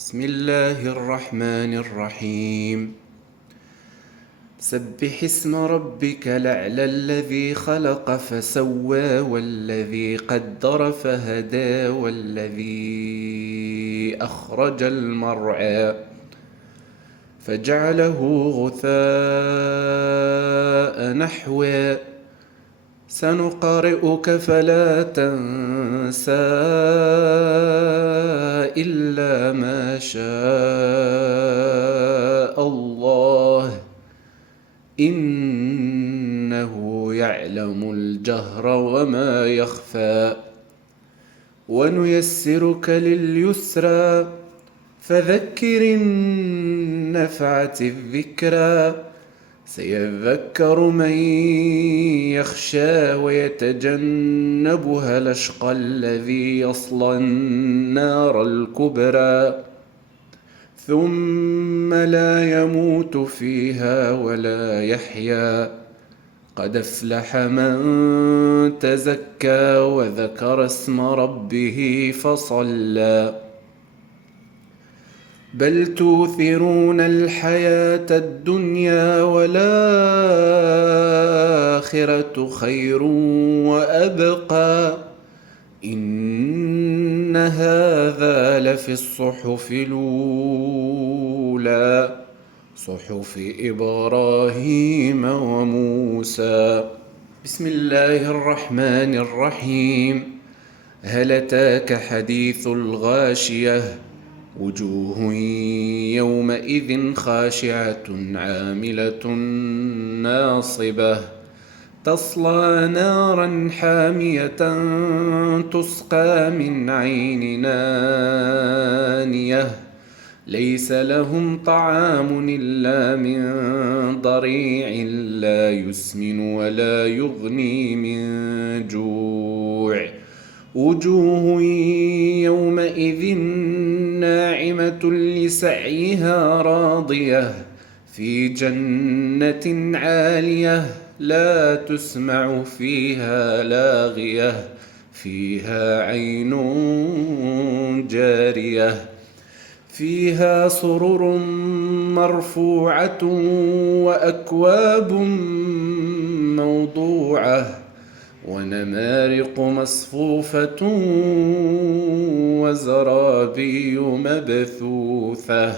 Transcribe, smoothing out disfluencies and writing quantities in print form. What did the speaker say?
بسم الله الرحمن الرحيم. سبح اسم ربك الأعلى الذي خلق فسوى والذي قدر فهدى والذي أخرج المرعى فجعله غثاء نحوا سنقرئك فلا تنسى إلا ما شاء الله إنه يعلم الجهر وما يخفى ونيسرك لليسرى فذكر النفعة الذكرى سيذكر من يخشى ويتجنبها الأشقى الذي يصلى النار الكبرى ثم لا يموت فيها ولا يحيا قد أفلح من تزكى وذكر اسم ربه فصلى بل توثرون الحياة الدنيا والآخرة خير وأبقى إن هذا لفي الصحف الأولى صحف إبراهيم وموسى. بسم الله الرحمن الرحيم. هل أتاك حديث الغاشية وجوه يومئذ خاشعة عاملة ناصبة تصلى نارا حامية تسقى من عين آنية ليس لهم طعام إلا من ضريع لا يسمن ولا يغني من جوع وجوه يومئذ ناعمة لسعيها راضية في جنة عالية لا تسمع فيها لاغية فيها عين جارية فيها سرر مرفوعة وأكواب موضوعة ونمارق مصفوفة وزرابي مبثوثة